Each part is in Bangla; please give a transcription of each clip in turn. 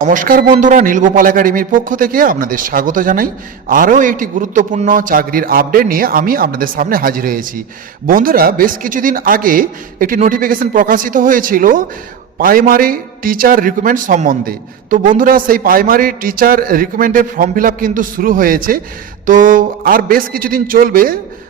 নমস্কার বন্ধুরা, নীলগোপাল একাডেমির পক্ষ থেকে আপনাদের স্বাগত জানাই। আরও একটি গুরুত্বপূর্ণ চাকরির আপডেট নিয়ে আমি আপনাদের সামনে হাজির হয়েছি। বন্ধুরা, বেশ কিছুদিন আগে একটি নোটিফিকেশন প্রকাশিত হয়েছিল প্রাইমারি টিচার রিক্রুটমেন্ট সম্বন্ধে। তো বন্ধুরা, সেই প্রাইমারি টিচার রিক্রুটমেন্টের ফর্ম ফিল কিন্তু শুরু হয়েছে। তো আর বেশ কিছুদিন চলবে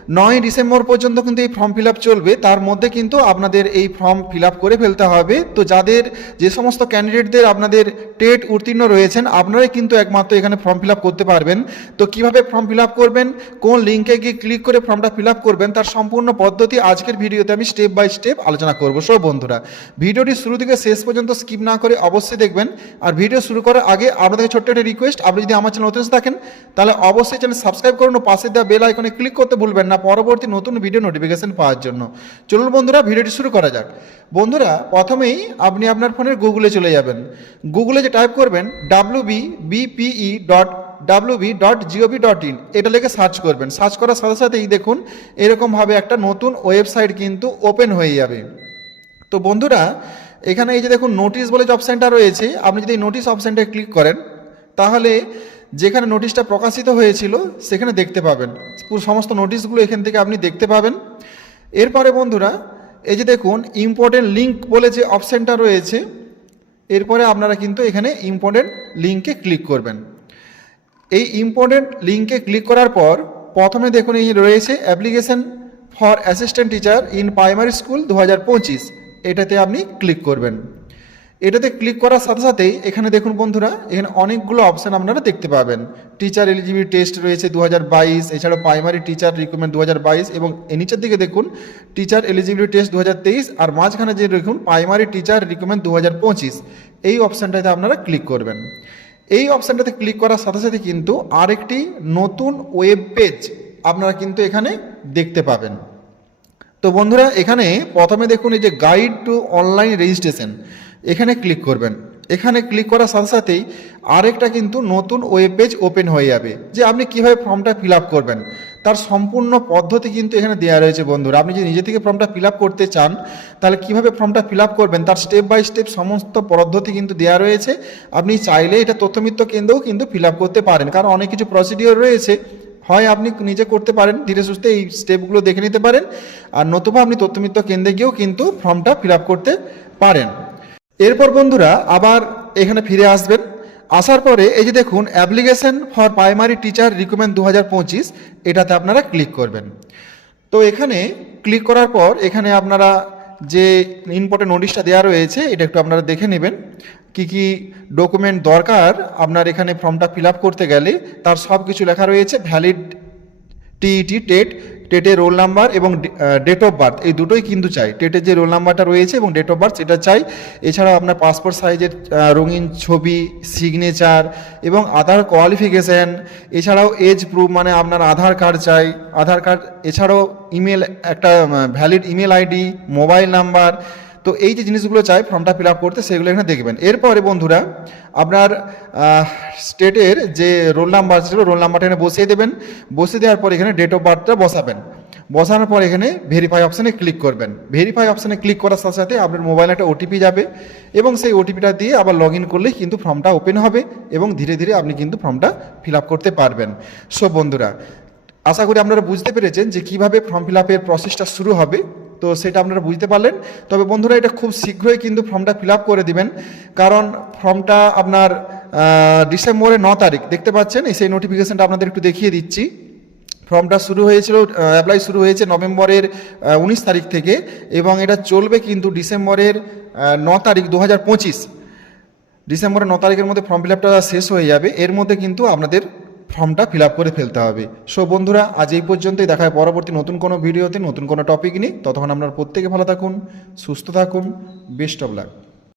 নয় ডিসেম্বর পর্যন্ত কিন্তু এই ফর্ম ফিল চলবে। তার মধ্যে কিন্তু আপনাদের এই ফর্ম ফিল করে ফেলতে হবে। তো যাদের, যে সমস্ত ক্যান্ডিডেটদের আপনাদের টেট উত্তীর্ণ রয়েছেন, আপনারাই কিন্তু একমাত্র এখানে ফর্ম ফিল করতে পারবেন। তো কীভাবে ফর্ম ফিল করবেন, কোন লিঙ্কে গিয়ে ক্লিক করে ফর্মটা ফিল করবেন, তার সম্পূর্ণ পদ্ধতি আজকের ভিডিওতে আমি স্টেপ বাই স্টেপ আলোচনা করব। সব বন্ধুরা, ভিডিওটি শুরু থেকে শেষ পর্যন্ত স্কিপ না করে অবশ্যই দেখবেন। আর ভিডিও শুরু করার আগে আপনাদের ছোট্ট একটা রিকোয়েস্ট আপনি যদি আমার চ্যানেল নতুন থাকেন, তাহলে অবশ্যই চ্যানেল সাবস্ক্রাইব করুন পাশে দেওয়া বেল আইকনে ক্লিক করতে ভুলবেন না। পরবর্তী নতুন ভিডিও নোটিফিকেশন পাওয়ার জন্য। চলুন বন্ধুরা, ভিডিওটি শুরু করা যাক। বন্ধুরা, প্রথমেই আপনি আপনার ফোনের গুগলে চলে যাবেন। গুগলে যে টাইপ করবেন W B BPE dot WB dot gov dot in এটা লিখে সার্চ করবেন। সার্চ করার সাথে সাথেই দেখুন, এরকমভাবে একটা নতুন ওয়েবসাইট কিন্তু ওপেন হয়ে যাবে। তো বন্ধুরা, এখানে এই যে দেখুন নোটিশ বলে যে অপশানটা রয়েছে, আপনি যদি নোটিশ অপশানটা ক্লিক করেন, তাহলে যেখানে নোটিশটা প্রকাশিত হয়েছিল, সেখানে দেখতে পাবেন। পুরো সমস্ত নোটিশগুলো এখান থেকে আপনি দেখতে পাবেন। এরপরে বন্ধুরা, এই যে দেখুন ইম্পর্টেন্ট লিঙ্ক বলে যে অপশানটা রয়েছে, এরপরে আপনারা কিন্তু এখানে ইম্পর্টেন্ট লিঙ্কে ক্লিক করবেন। এই ইম্পর্টেন্ট লিঙ্কে ক্লিক করার পর, প্রথমে দেখুন এই রয়েছে application for assistant teacher in primary school দু হাজার পঁচিশ। এটাতে আপনি ক্লিক করবেন। এটাতে ক্লিক করার সাথে সাথেই এখানে দেখুন বন্ধুরা, এখানে অনেকগুলো অপশান আপনারা দেখতে পাবেন। টিচার এলিজিবিলিটি টেস্ট রয়েছে দু হাজার বাইশ প্রাইমারি টিচার রিক্রুটমেন্ট দু হাজার বাইশ, এবং নিচের দিকে দেখুন টিচার এলিজিবিলিটি টেস্ট দু হাজার তেইশ, আর মাঝখানে যে দেখুন প্রাইমারি টিচার রিক্রুটমেন্ট দু হাজার পঁচিশ। এই অপশানটাতে আপনারা ক্লিক করবেন। এই অপশানটাতে ক্লিক করার সাথে সাথে কিন্তু আরেকটি নতুন ওয়েব পেজ আপনারা কিন্তু এখানে দেখতে পাবেন। তো বন্ধুরা, এখানে প্রথমে দেখুন এই যে গাইড টু অনলাইন রেজিস্ট্রেশন এখানে ক্লিক করবেন। এখানে ক্লিক করার সাথে সাথেই আরেকটা কিন্তু নতুন ওয়েব পেজ ওপেন হয়ে যাবে, যে আপনি কীভাবে ফর্মটা ফিল আপ করবেন। তার সম্পূর্ণ পদ্ধতি কিন্তু এখানে দেওয়া রয়েছে বন্ধুরা। আপনি যদি নিজে থেকে ফর্মটা ফিল আপ করতে চান, তাহলে কীভাবে ফর্মটা ফিল আপ করবেন, তার স্টেপ বাই স্টেপ সমস্ত পদ্ধতি কিন্তু দেওয়া রয়েছে। আপনি চাইলে এটা তথ্যমিত্র কেন্দ্রেও কিন্তু ফিল আপ করতে পারেন। কারণ অনেক কিছু প্রসিডিওর রয়েছে। হয় আপনি নিজে করতে পারেন, ধীরে সুস্থে এই স্টেপগুলো দেখে নিতে পারেন। আর নতুবা আপনি তথ্যমিত্র কেন্দ্রে গিয়েও কিন্তু ফর্মটা ফিল আপ করতে পারেন। এরপর বন্ধুরা আবার এখানে ফিরে আসবেন। আসার পরে এই যে দেখুন, application for primary teacher recruitment দু হাজার এটাতে আপনারা ক্লিক করবেন। তো এখানে ক্লিক করার পর এখানে আপনারা যে ইম্পর্টেন্ট নোটিশটা দেওয়া রয়েছে, এটা একটু আপনারা দেখে নেবেন। কি কি ডকুমেন্ট দরকার, আপনার এখানে ফর্মটা ফিল করতে গেলে তার সব কিছু লেখা রয়েছে, ভ্যালিড টিইটি টেট, টেটের রোল নাম্বার এবং ডেট অফ বার্থ, এই দুটোই কিন্তু চাই। টেটের যে রোল নাম্বারটা রয়েছে এবং ডেট অফ বার্থ, সেটা চাই। এছাড়াও আপনার পাসপোর্ট সাইজের রঙিন ছবি সিগনেচার এবং আধার কোয়ালিফিকেশান এছাড়াও এজ প্রুফ মানে আপনার আধার কার্ড চাই। আধার কার্ড এছাড়াও ইমেল একটা valid email ID mobile number তো এই যে জিনিসগুলো চাই, ফর্মটা ফিল আপ করতে, সেগুলো এখানে দেখবেন। এরপরে বন্ধুরা, আপনার স্টেটের যে রোল নাম্বার ছিল, রোল নাম্বারটা এখানে বসিয়ে দেবেন। বসিয়ে দেওয়ার পর এখানে ডেট অফ বার্থটা বসাবেন। বসানোর পর এখানে ভেরিফাই অপশানে ক্লিক করবেন। ভেরিফাই অপশানে ক্লিক করার সাথে সাথে আপনার মোবাইলে একটা ওটিপি যাবে এবং সেই ওটিপিটা দিয়ে আবার লগ ইন করলেই কিন্তু ফর্মটা ওপেন হবে এবং ধীরে ধীরে আপনি কিন্তু ফর্মটা ফিল আপ করতে পারবেন। সো বন্ধুরা, আশা করি আপনারা বুঝতে পেরেছেন যে কীভাবে ফর্ম ফিল আপের প্রসেসটা শুরু হবে। তো সেটা আপনারা বুঝতে পারলেন। তবে বন্ধুরা, এটা খুব শীঘ্রই কিন্তু ফর্মটা ফিল করে দিবেন। কারণ ফর্মটা আপনার ডিসেম্বরের ন তারিখ, দেখতে পাচ্ছেন? এই সেই নোটিফিকেশনটা আপনাদের একটু দেখিয়ে দিচ্ছি। ফর্মটা শুরু হয়েছিল অ্যাপ্লাই শুরু হয়েছে নভেম্বরের উনিশ তারিখ থেকে এবং এটা চলবে কিন্তু ডিসেম্বরের ন তারিখ দু হাজার পঁচিশ। ডিসেম্বরের ন তারিখের মধ্যে ফর্ম ফিল শেষ হয়ে যাবে। এর মধ্যে কিন্তু আপনাদের ফর্মটা ফিল করে ফেলতে হবে। সো বন্ধুরা, আজ এই পর্যন্তই। দেখায় পরবর্তী নতুন কোনো ভিডিওতে, নতুন কোনো টপিক নিয়ে। ততক্ষণ আপনারা প্রত্যেকে ভালো থাকুন, সুস্থ থাকুন বেস্ট অফ লাক